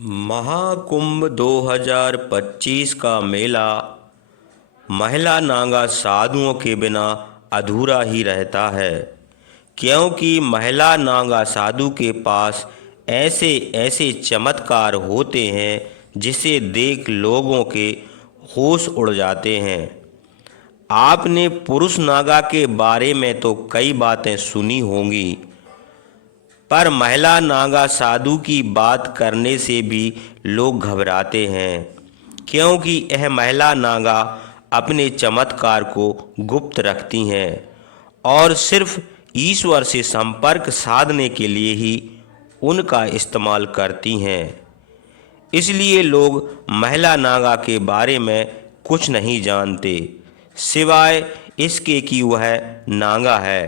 महाकुंभ 2025 का मेला महिला नागा साधुओं के बिना अधूरा ही रहता है, क्योंकि महिला नागा साधु के पास ऐसे ऐसे चमत्कार होते हैं जिसे देख लोगों के होश उड़ जाते हैं। आपने पुरुष नागा के बारे में तो कई बातें सुनी होंगी, पर महिला नागा साधु की बात करने से भी लोग घबराते हैं, क्योंकि यह महिला नागा अपने चमत्कार को गुप्त रखती हैं और सिर्फ ईश्वर से संपर्क साधने के लिए ही उनका इस्तेमाल करती हैं। इसलिए लोग महिला नागा के बारे में कुछ नहीं जानते, सिवाय इसके कि वह नागा है।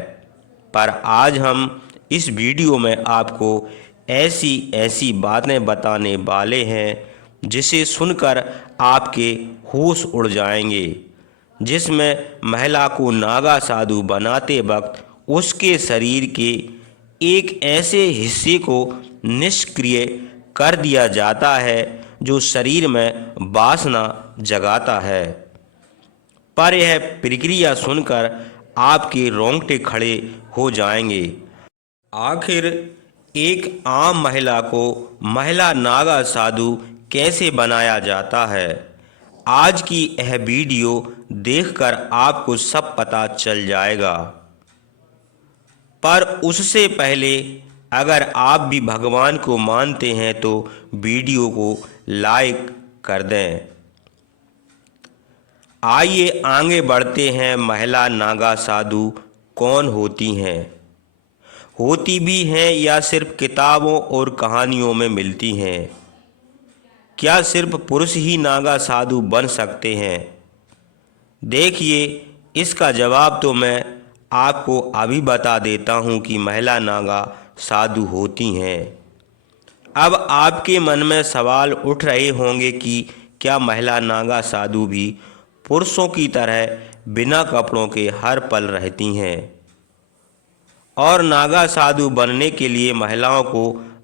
पर आज हम इस वीडियो में आपको ऐसी ऐसी बातें बताने वाले हैं जिसे सुनकर आपके होश उड़ जाएंगे, जिसमें महिला को नागा साधु बनाते वक्त उसके शरीर के एक ऐसे हिस्से को निष्क्रिय कर दिया जाता है जो शरीर में वासना जगाता है। पर यह प्रक्रिया सुनकर आपके रोंगटे खड़े हो जाएंगे। आखिर एक आम महिला को महिला नागा साधु कैसे बनाया जाता है? आज की यह वीडियो देखकर आपको सब पता चल जाएगा। पर उससे पहले अगर आप भी भगवान को मानते हैं तो वीडियो को लाइक कर दें। आइए आगे बढ़ते हैं। महिला नागा साधु कौन होती हैं? होती भी हैं या सिर्फ किताबों और कहानियों में मिलती हैं? क्या सिर्फ पुरुष ही नागा साधु बन सकते हैं? देखिए, इसका जवाब तो मैं आपको अभी बता देता हूं कि महिला नागा साधु होती हैं। अब आपके मन में सवाल उठ रहे होंगे कि क्या महिला नागा साधु भी पुरुषों की तरह बिना कपड़ों के हर पल रहती हैं? और नागा साधु बनने के लिए महिलाओं को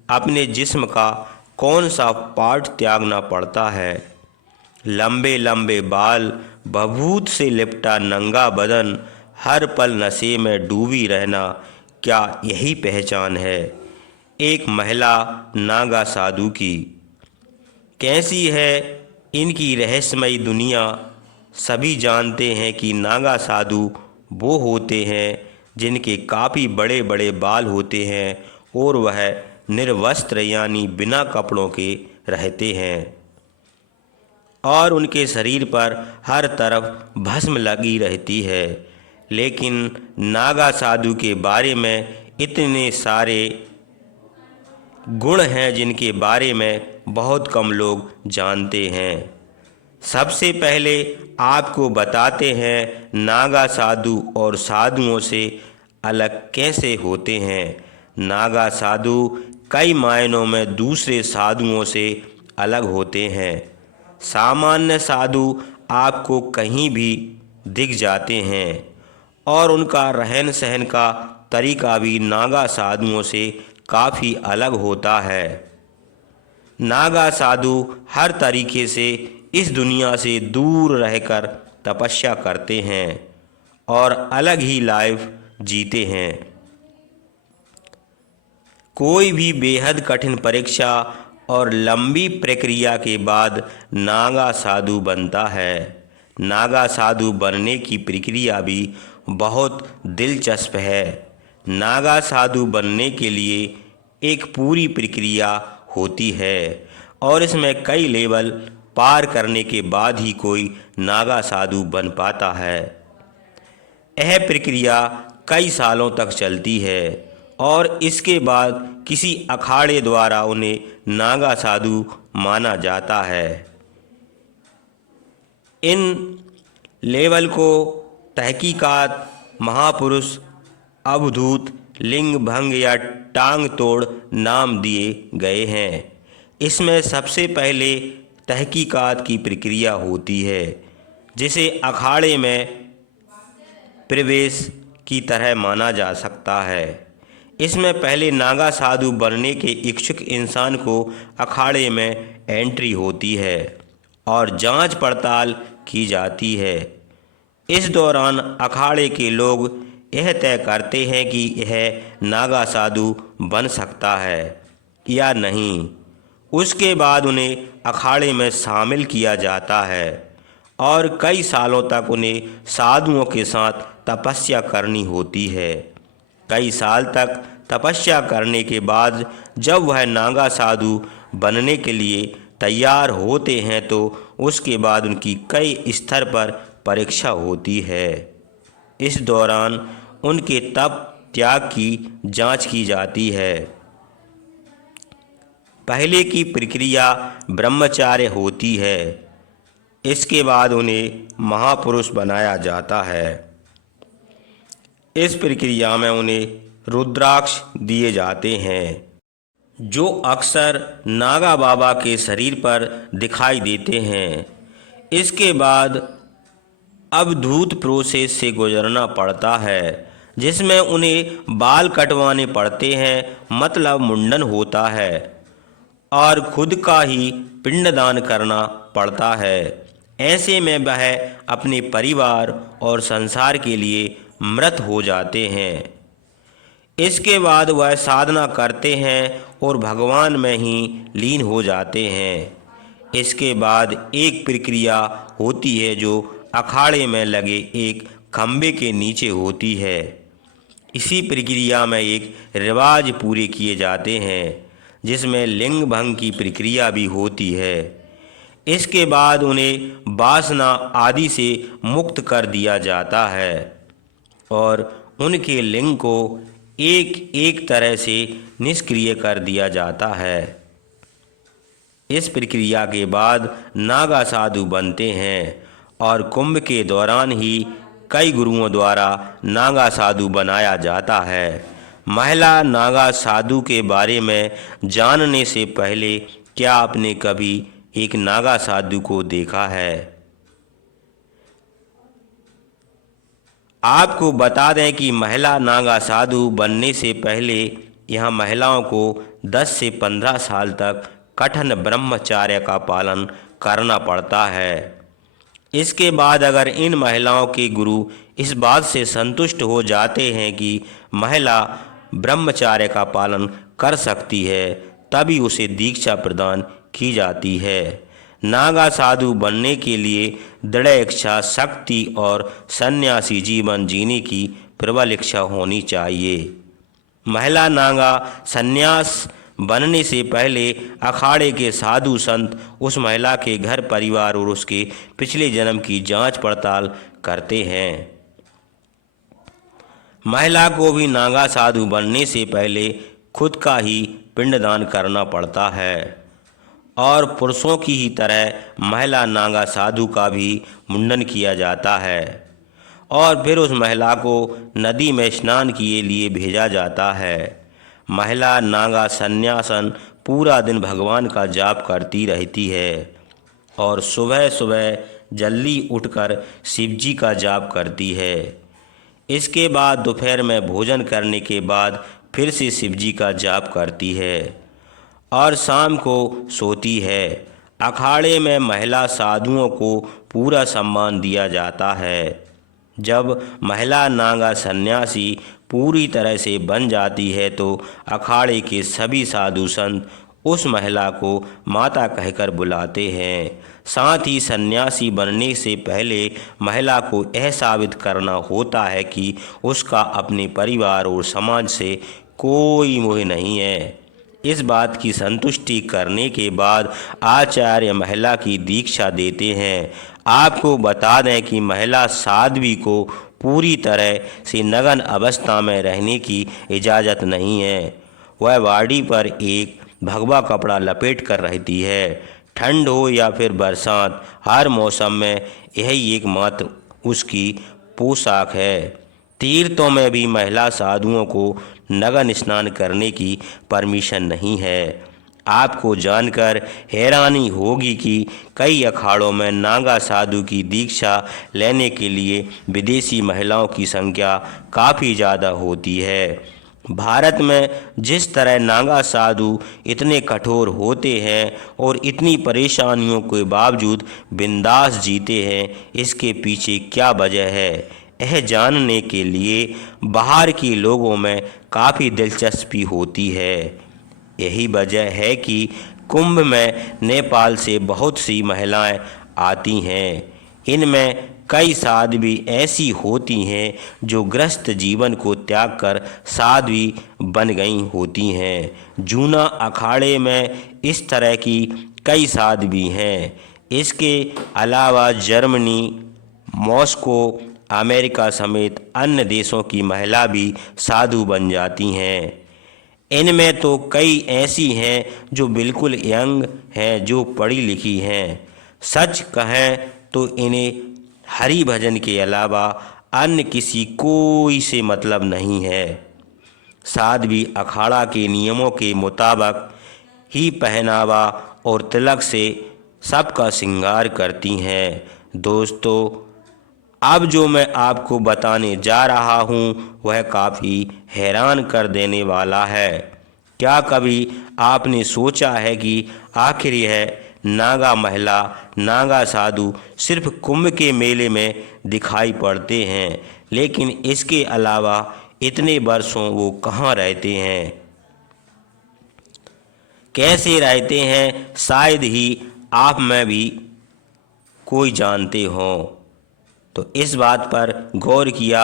अपने जिस्म का कौन सा पार्ट त्यागना पड़ता है? लंबे लंबे बाल, भभूत से लिपटा नंगा बदन, हर पल नशे में डूबी रहना, क्या यही पहचान है एक महिला नागा साधु की? कैसी है इनकी रहस्यमयी दुनिया? सभी जानते हैं कि नागा साधु वो होते हैं जिनके काफ़ी बड़े बड़े बाल होते हैं और वह निर्वस्त्र यानी बिना कपड़ों के रहते हैं और उनके शरीर पर हर तरफ भस्म लगी रहती है। लेकिन नागा साधु के बारे में इतने सारे गुण हैं जिनके बारे में बहुत कम लोग जानते हैं। सबसे पहले आपको बताते हैं नागा साधु और साधुओं से अलग कैसे होते हैं। नागा साधु कई मायनों में दूसरे साधुओं से अलग होते हैं। सामान्य साधु आपको कहीं भी दिख जाते हैं और उनका रहन सहन का तरीका भी नागा साधुओं से काफ़ी अलग होता है। नागा साधु हर तरीके से इस दुनिया से दूर रहकर तपस्या करते हैं और अलग ही लाइफ जीते हैं। कोई भी बेहद कठिन परीक्षा और लंबी प्रक्रिया के बाद नागा साधु बनता है। नागा साधु बनने की प्रक्रिया भी बहुत दिलचस्प है। नागा साधु बनने के लिए एक पूरी प्रक्रिया होती है और इसमें कई लेवल पार करने के बाद ही कोई नागा साधु बन पाता है। यह प्रक्रिया कई सालों तक चलती है और इसके बाद किसी अखाड़े द्वारा उन्हें नागा साधु माना जाता है। इन लेवल को तहकीकात, महापुरुष, अवधूत, लिंग भंग या टांग तोड़ नाम दिए गए हैं। इसमें सबसे पहले तहकीकात की प्रक्रिया होती है, जिसे अखाड़े में प्रवेश की तरह माना जा सकता है। इसमें पहले नागा साधु बनने के इच्छुक इंसान को अखाड़े में एंट्री होती है और जांच पड़ताल की जाती है। इस दौरान अखाड़े के लोग यह तय करते हैं कि यह नागा साधु बन सकता है या नहीं। उसके बाद उन्हें अखाड़े में शामिल किया जाता है और कई सालों तक उन्हें साधुओं के साथ तपस्या करनी होती है। कई साल तक तपस्या करने के बाद जब वह नागा साधु बनने के लिए तैयार होते हैं तो उसके बाद उनकी कई स्तर पर परीक्षा होती है। इस दौरान उनके तप त्याग की जांच की जाती है। पहले की प्रक्रिया ब्रह्मचार्य होती है। इसके बाद उन्हें महापुरुष बनाया जाता है। इस प्रक्रिया में उन्हें रुद्राक्ष दिए जाते हैं जो अक्सर नागा बाबा के शरीर पर दिखाई देते हैं। इसके बाद अवधूत प्रोसेस से गुजरना पड़ता है जिसमें उन्हें बाल कटवाने पड़ते हैं, मतलब मुंडन होता है और खुद का ही पिंडदान करना पड़ता है। ऐसे में वह अपने परिवार और संसार के लिए मृत हो जाते हैं। इसके बाद वह साधना करते हैं और भगवान में ही लीन हो जाते हैं। इसके बाद एक प्रक्रिया होती है जो अखाड़े में लगे एक खंभे के नीचे होती है। इसी प्रक्रिया में एक रिवाज पूरे किए जाते हैं जिसमें लिंग भंग की प्रक्रिया भी होती है। इसके बाद उन्हें वासना आदि से मुक्त कर दिया जाता है और उनके लिंग को एक एक तरह से निष्क्रिय कर दिया जाता है। इस प्रक्रिया के बाद नागा साधु बनते हैं और कुंभ के दौरान ही कई गुरुओं द्वारा नागा साधु बनाया जाता है। महिला नागा साधु के बारे में जानने से पहले क्या आपने कभी एक नागा साधु को देखा है? आपको बता दें कि महिला नागा साधु बनने से पहले यहाँ महिलाओं को 10 से 15 साल तक कठिन ब्रह्मचर्य का पालन करना पड़ता है। इसके बाद अगर इन महिलाओं के गुरु इस बात से संतुष्ट हो जाते हैं कि महिला ब्रह्मचर्य का पालन कर सकती है, तभी उसे दीक्षा प्रदान की जाती है। नागा साधु बनने के लिए दृढ़ इच्छा शक्ति और सन्यासी जीवन जीने की प्रबल इच्छा होनी चाहिए। महिला नागा सन्यास बनने से पहले अखाड़े के साधु संत उस महिला के घर परिवार और उसके पिछले जन्म की जांच पड़ताल करते हैं। महिला को भी नागा साधु बनने से पहले खुद का ही पिंडदान करना पड़ता है और पुरुषों की ही तरह महिला नागा साधु का भी मुंडन किया जाता है और फिर उस महिला को नदी में स्नान के लिए भेजा जाता है। महिला नागा सन्यासन पूरा दिन भगवान का जाप करती रहती है और सुबह सुबह जल्दी उठकर शिवजी का जाप करती है। इसके बाद दोपहर में भोजन करने के बाद फिर से शिवजी का जाप करती है और शाम को सोती है। अखाड़े में महिला साधुओं को पूरा सम्मान दिया जाता है। जब महिला नागा सन्यासी पूरी तरह से बन जाती है तो अखाड़े के सभी साधु संत उस महिला को माता कहकर बुलाते हैं। साथ ही सन्यासी बनने से पहले महिला को यह साबित करना होता है कि उसका अपने परिवार और समाज से कोई मोह नहीं है। इस बात की संतुष्टि करने के बाद आचार्य महिला की दीक्षा देते हैं। आपको बता दें कि महिला साध्वी को पूरी तरह से नग्न अवस्था में रहने की इजाज़त नहीं है। वह बॉडी पर एक भगवा कपड़ा लपेट कर रहती है। ठंड हो या फिर बरसात, हर मौसम में यही एकमात्र उसकी पोशाक है। तीर्थों में भी महिला साधुओं को नग्न स्नान करने की परमिशन नहीं है। आपको जानकर हैरानी होगी कि कई अखाड़ों में नागा साधु की दीक्षा लेने के लिए विदेशी महिलाओं की संख्या काफ़ी ज़्यादा होती है। भारत में जिस तरह नागा साधु इतने कठोर होते हैं और इतनी परेशानियों के बावजूद बिंदास जीते हैं, इसके पीछे क्या वजह है, यह जानने के लिए बाहर के लोगों में काफ़ी दिलचस्पी होती है। यही वजह है कि कुंभ में नेपाल से बहुत सी महिलाएं आती हैं। इनमें कई साध्वी ऐसी होती हैं जो गृहस्थ जीवन को त्याग कर साध्वी बन गई होती हैं। जूना अखाड़े में इस तरह की कई साध्वी हैं। इसके अलावा जर्मनी, मॉस्को, अमेरिका समेत अन्य देशों की महिला भी साधु बन जाती हैं। इनमें तो कई ऐसी हैं जो बिल्कुल यंग हैं, जो पढ़ी लिखी हैं। सच कहें तो इन्हें हरि भजन के अलावा अन्य किसी कोई से मतलब नहीं है। साध्वी अखाड़ा के नियमों के मुताबिक ही पहनावा और तिलक से सबका श्रृंगार करती हैं। दोस्तों, अब जो मैं आपको बताने जा रहा हूँ वह काफ़ी हैरान कर देने वाला है। क्या कभी आपने सोचा है कि आखिर यह नागा महिला, नागा साधु सिर्फ कुंभ के मेले में दिखाई पड़ते हैं, लेकिन इसके अलावा इतने वर्षों वो कहाँ रहते हैं, कैसे रहते हैं, शायद ही आप में भी कोई जानते हों। तो इस बात पर गौर किया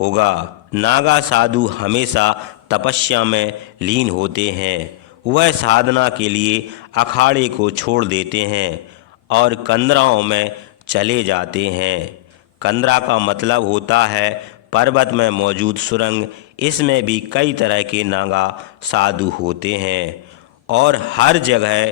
होगा। नागा साधु हमेशा तपस्या में लीन होते हैं। वह साधना के लिए अखाड़े को छोड़ देते हैं और कंदराओं में चले जाते हैं। कंदरा का मतलब होता है पर्वत में मौजूद सुरंग। इसमें भी कई तरह के नागा साधु होते हैं और हर जगह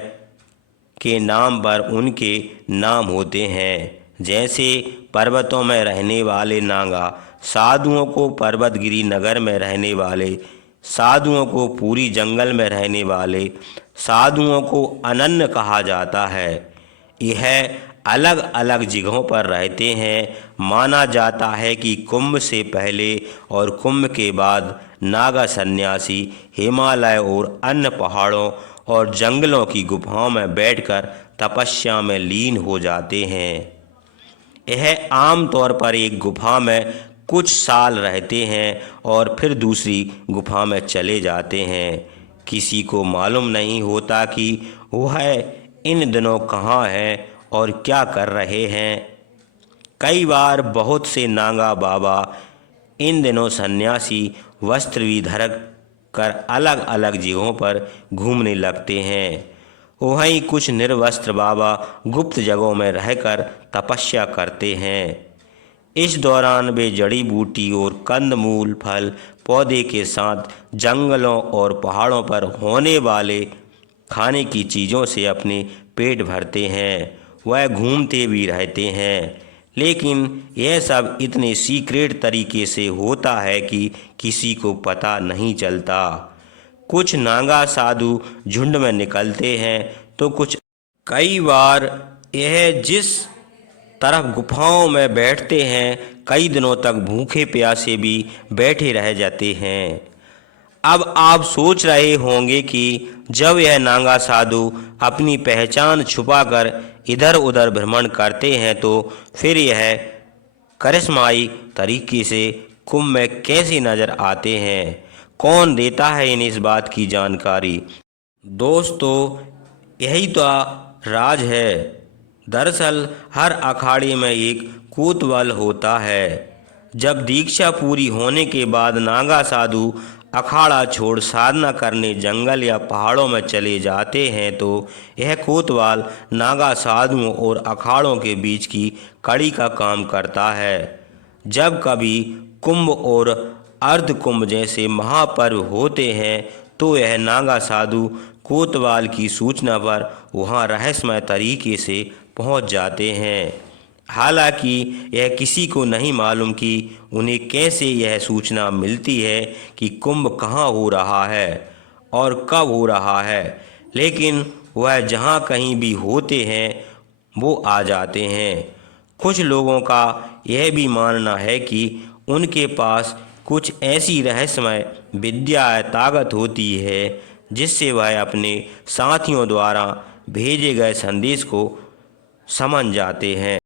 के नाम पर उनके नाम होते हैं। जैसे पर्वतों में रहने वाले नागा साधुओं को पर्वतगिरी नगर में रहने वाले, साधुओं को पूरी जंगल में रहने वाले साधुओं को अनन्य कहा जाता है। यह अलग अलग जगहों पर रहते हैं। माना जाता है कि कुंभ से पहले और कुंभ के बाद नागा सन्यासी हिमालय और अन्य पहाड़ों और जंगलों की गुफाओं में बैठकर तपस्या में लीन हो जाते हैं। यह आमतौर पर एक गुफा में कुछ साल रहते हैं और फिर दूसरी गुफा में चले जाते हैं। किसी को मालूम नहीं होता कि वह इन दिनों कहाँ है और क्या कर रहे हैं। कई बार बहुत से नागा बाबा इन दिनों सन्यासी वस्त्र भी धर कर अलग अलग जगहों पर घूमने लगते हैं। वहीं कुछ निर्वस्त्र बाबा गुप्त जगहों में रहकर तपस्या करते हैं। इस दौरान वे जड़ी बूटी और कंदमूल, फल, पौधे के साथ जंगलों और पहाड़ों पर होने वाले खाने की चीज़ों से अपने पेट भरते हैं। वह घूमते भी रहते हैं, लेकिन यह सब इतने सीक्रेट तरीके से होता है कि किसी को पता नहीं चलता। कुछ नागा साधु झुंड में निकलते हैं तो कुछ। कई बार यह जिस तरफ गुफाओं में बैठते हैं, कई दिनों तक भूखे प्यासे भी बैठे रह जाते हैं। अब आप सोच रहे होंगे कि जब यह नागा साधु अपनी पहचान छुपाकर इधर उधर भ्रमण करते हैं तो फिर यह करिश्माई तरीके से कुंभ में कैसे नजर आते हैं। कौन देता है इन्हें इस बात की जानकारी। दोस्तों, यही तो राज है। दरअसल हर अखाड़े में एक कोतवाल होता है। जब दीक्षा पूरी होने के बाद नागा साधु अखाड़ा छोड़ साधना करने जंगल या पहाड़ों में चले जाते हैं तो यह कोतवाल नागा साधुओं और अखाड़ों के बीच की कड़ी का काम करता है। जब कभी कुंभ और अर्ध कुंभ जैसे महापर्व होते हैं तो यह नागा साधु कोतवाल की सूचना पर वहां रहस्यमय तरीके से पहुंच जाते हैं। हालांकि यह किसी को नहीं मालूम कि उन्हें कैसे यह सूचना मिलती है कि कुंभ कहाँ हो रहा है और कब हो रहा है, लेकिन वह जहाँ कहीं भी होते हैं वो आ जाते हैं। कुछ लोगों का यह भी मानना है कि उनके पास कुछ ऐसी रहस्यमय विद्या या ताकत होती है जिससे वह अपने साथियों द्वारा भेजे गए संदेश को समझ जाते हैं।